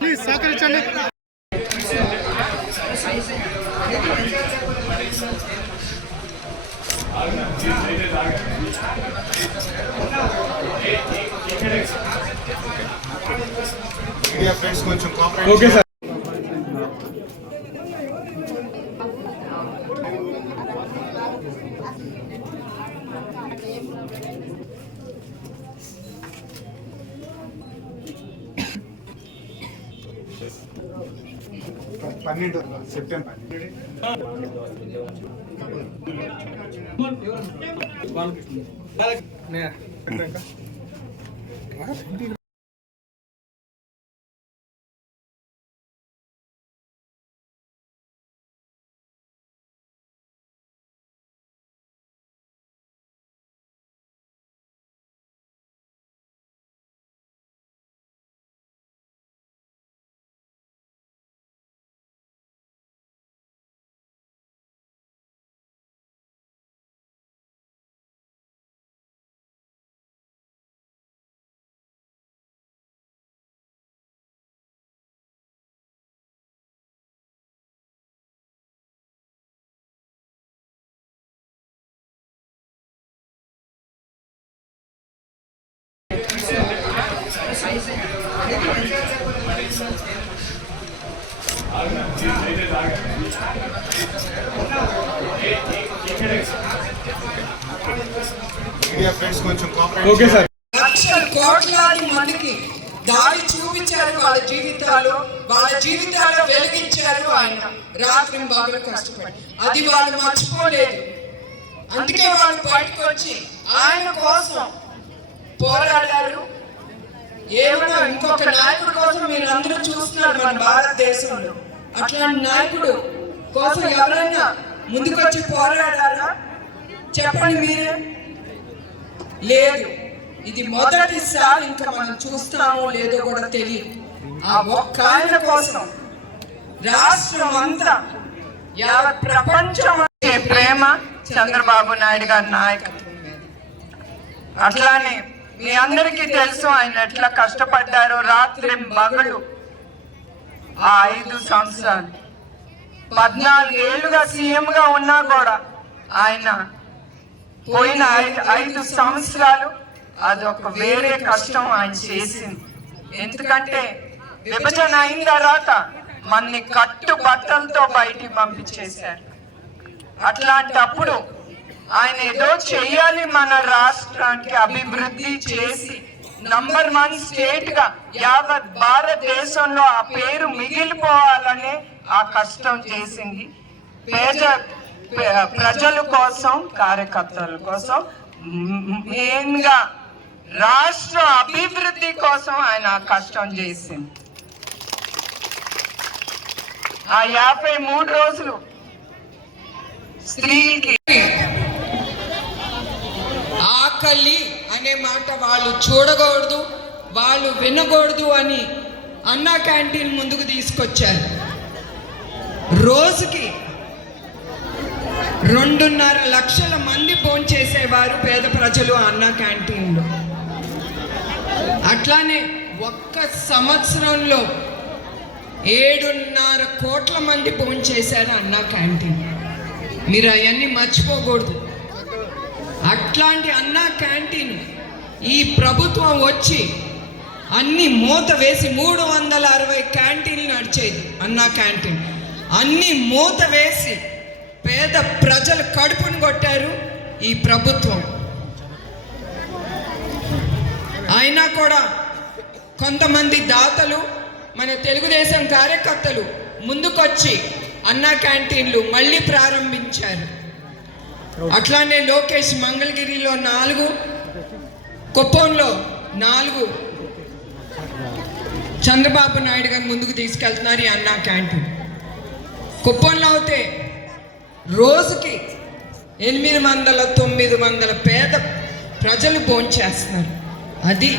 Please సహకరించండి. Friends కొంచెం cooperate. Okay sir. September friends కొంచెం కోఆపరేట్. Okay sir. లక్షల కోట్లాది మందికి దారి చూపించారు, వాళ్ళ జీవితాలు వెలిగించారు ఆయన రాత్రి బాగా కష్టపడి. అది వాళ్ళు మర్చిపోలేదు. అందుకే వాళ్ళు బయటకు వచ్చి ఆయన కోసం పోరాడారు. ఏమైనా ఇంకొక నాయకుడి కోసం మీరు అందరూ చూస్తున్నారు మన భారతదేశంలో. అట్లాంటి నాయకుడు కోసం ఎవరైనా ముందుకొచ్చి పోరాడారా చెప్పండి మీరే? లేదు. ఇది మొదటిసారి. ఇంకా మనం చూస్తామో లేదో కూడా తెలియదు. ఆ ఒక్క ఆయన కోసం రాష్ట్రం అంతా యావత్ ప్రపంచం ప్రేమ చంద్రబాబు నాయుడు గారి నాయకత్వం మీద. అట్లానే మీ అందరికీ తెలుసు ఆయన ఎట్లా కష్టపడ్డారో రాత్రి మగళ్ళు. ఆ 5 సంవత్సరాలు 14 ఏళ్ళుగా సీఎంగా ఉన్నా కూడా ఆయన పోయిన 5 సంవత్సరాలు అదొక వేరే కష్టం ఆయన చేసింది. ఎందుకంటే విభజన అయిన తర్వాత మనని కట్టు బట్టలతో బయటికి పంపించేశారు. అట్లాంటప్పుడు ఆయన ఏదో చెయ్యాలి, మన రాష్ట్రానికి అభివృద్ధి చేసి నంబర్ 1 స్టేట్ గా యావత్ భారతదేశంలో ఆ పేరు మిగిలిపోవాలనే ఆ కష్టం చేసింది. ప్రజల కోసం, కార్యకర్తల కోసం, మెయిన్ గా రాష్ట్ర అభివృద్ధి కోసం ఆయన కష్టం చేసింది. ఆ 53 రోజులు స్త్రీకి ఆకలి అనే మాట వాళ్ళు చూడకూడదు, వాళ్ళు వినకూడదు అని అన్నా క్యాంటీన్ ముందుకు తీసుకొచ్చారు. రోజుకి 2.5 లక్షల మంది భోంచేసేవారు పేద ప్రజలు అన్నా క్యాంటీన్లో. అట్లానే ఒక్క సంవత్సరంలో 7.5 కోట్ల మంది భోంచేశారు అన్నా క్యాంటీన్. మీరు అవన్నీ మర్చిపోకూడదు. అట్లాంటి అన్నా క్యాంటీన్ ఈ ప్రభుత్వం వచ్చి అన్ని మూత వేసి 360 క్యాంటీన్లు నడిచేది అన్నా క్యాంటీన్. అన్ని మూత వేసి పేద ప్రజలు కడుపును కొట్టారు ఈ ప్రభుత్వం. అయినా కూడా కొంతమంది దాతలు, మన తెలుగుదేశం కార్యకర్తలు ముందుకొచ్చి అన్నా క్యాంటీన్లు మళ్ళీ ప్రారంభించారు. అట్లానే లోకేష్ మంగళగిరిలో 4, కుప్పంలో 4 చంద్రబాబు నాయుడు గారు ముందుకు తీసుకెళ్తున్నారు ఈ అన్నా క్యాంటీన్. కుప్పంలో అయితే రోజుకి 800-900 పేద ప్రజలు భోంచేస్తున్నారు. అది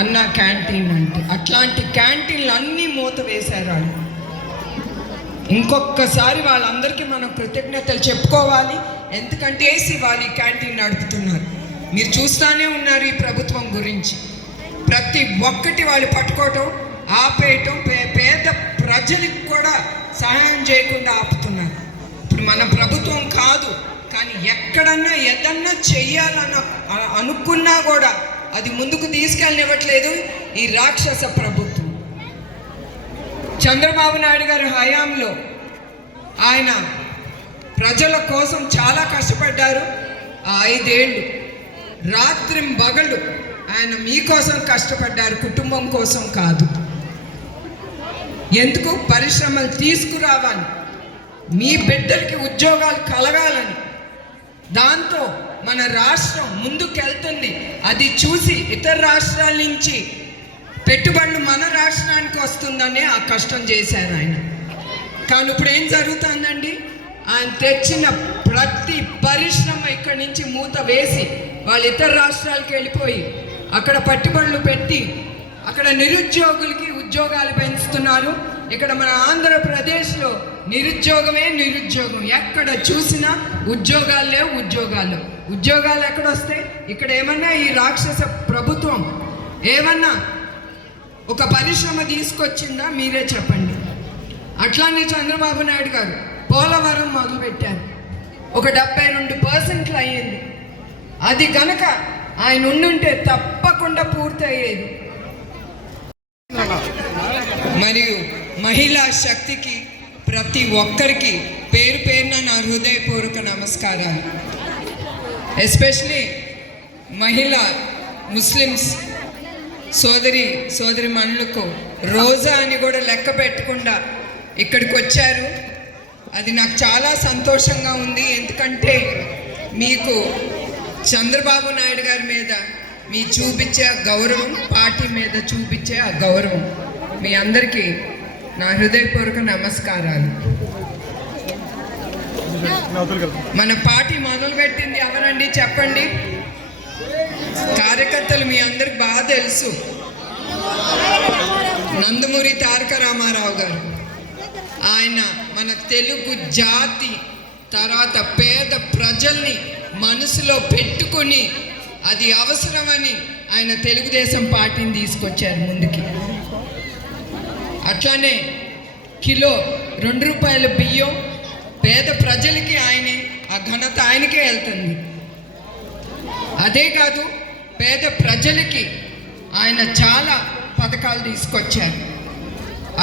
అన్నా క్యాంటీన్ అంటే. అట్లాంటి క్యాంటీన్లు అన్నీ మూత వేశారు వాళ్ళు. ఇంకొకసారి వాళ్ళందరికీ మనం కృతజ్ఞతలు చెప్పుకోవాలి. ఎందుకంటే వాళ్ళు ఈ క్యాంటీన్ నడుపుతున్నారు. మీరు చూస్తూనే ఉన్నారు ఈ ప్రభుత్వం గురించి. ప్రతి ఒక్కటి వాళ్ళు పట్టుకోవటం, ఆపేయటం, పేద ప్రజలకు కూడా సహాయం చేయకుండా ఆపుతున్నారు. ఇప్పుడు మన ప్రభుత్వం కాదు, కానీ ఎక్కడన్నా ఏదన్నా చెయ్యాలన్న అనుకున్నా కూడా అది ముందుకు తీసుకెళ్ళనివ్వట్లేదు ఈ రాక్షస ప్రభుత్వం. చంద్రబాబు నాయుడు గారి హయాంలో ఆయన ప్రజల కోసం చాలా కష్టపడ్డారు. 5 ఏళ్ళు రాత్రింబగళ్ళు ఆయన మీకోసం కష్టపడ్డారు, కుటుంబం కోసం కాదు. ఎందుకు? పరిశ్రమలు తీసుకురావాలి, మీ బిడ్డలకి ఉద్యోగాలు కలగాలని. దాంతో మన రాష్ట్రం ముందుకెళ్తుంది. అది చూసి ఇతర రాష్ట్రాల నుంచి పెట్టుబడులు మన రాష్ట్రానికి వస్తుందని ఆ కష్టం చేశారు ఆయన. కానీ ఇప్పుడు ఏం జరుగుతుందండి? ఆయన తెచ్చిన ప్రతి పరిశ్రమ ఇక్కడి నుంచి మూత వేసి వాళ్ళు ఇతర రాష్ట్రాలకు వెళ్ళిపోయి అక్కడ పెట్టుబడులు పెట్టి అక్కడ నిరుద్యోగులకి ఉద్యోగాలు పెంచుతున్నారు. ఇక్కడ మన ఆంధ్రప్రదేశ్లో నిరుద్యోగమే నిరుద్యోగం. ఎక్కడ చూసినా ఉద్యోగాలు లేవు, ఉద్యోగాలు ఎక్కడ వస్తాయి? ఇక్కడ ఏమన్నా ఈ రాక్షస ప్రభుత్వం ఏమన్నా ఒక పరిశ్రమ తీసుకొచ్చిందా? మీరే చెప్పండి. అట్లానే చంద్రబాబు నాయుడు గారు పోలవరం మొదలుపెట్టారు. ఒక 72% అయ్యింది. అది గనక ఆయన ఉండుంటే తప్పకుండా పూర్తయ్యేది. మరియు మహిళా శక్తికి ప్రతి ఒక్కరికి పేరు పేరున నా హృదయపూర్వక నమస్కారాలు. ఎస్పెషలీ మహిళా ముస్లిమ్స్ సోదరి మనులకు రోజా అని కూడా లెక్క పెట్టకుండా ఇక్కడికి వచ్చారు. అది నాకు చాలా సంతోషంగా ఉంది. ఎందుకంటే మీకు చంద్రబాబు నాయుడు గారి మీద మీ చూపించే ఆ గౌరవం, పార్టీ మీద చూపించే ఆ గౌరవం, మీ అందరికీ నా హృదయపూర్వక నమస్కారాలు. మన పార్టీ మొదలుపెట్టింది ఎవరండి చెప్పండి? కార్యకర్తలు మీ అందరికి బాగా తెలుసు. నందమూరి తారక రామారావు గారు. ఆయన మన తెలుగు జాతి తర్వాత పేద ప్రజల్ని మనసులో పెట్టుకొని అది అవసరమని ఆయన తెలుగుదేశం పార్టీని తీసుకొచ్చారు ముందుకి. అట్లానే కిలో 2 రూపాయల బియ్యం పేద ప్రజలకి ఆయనే, ఆ ఘనత ఆయనకే వెళ్తుంది. అదే కాదు, పేద ప్రజలకి ఆయన చాలా పథకాలు తీసుకొచ్చారు.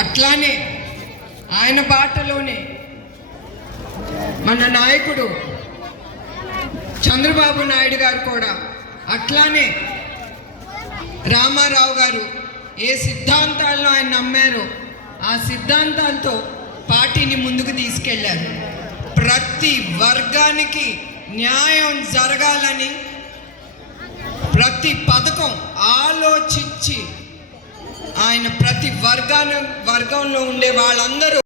అట్లానే ఆయన బాటలోనే మన నాయకుడు చంద్రబాబు నాయుడు గారు కూడా అట్లానే రామారావు గారు ఏ సిద్ధాంతాలను ఆయన నమ్మారో ఆ సిద్ధాంతాలతో పార్టీని ముందుకు తీసుకెళ్లారు. ప్రతి వర్గానికి న్యాయం జరగాలని ప్రతి పథకం ఆలోచించి ఆయన ప్రతి వర్గంలో ఉండే వాళ్ళందరూ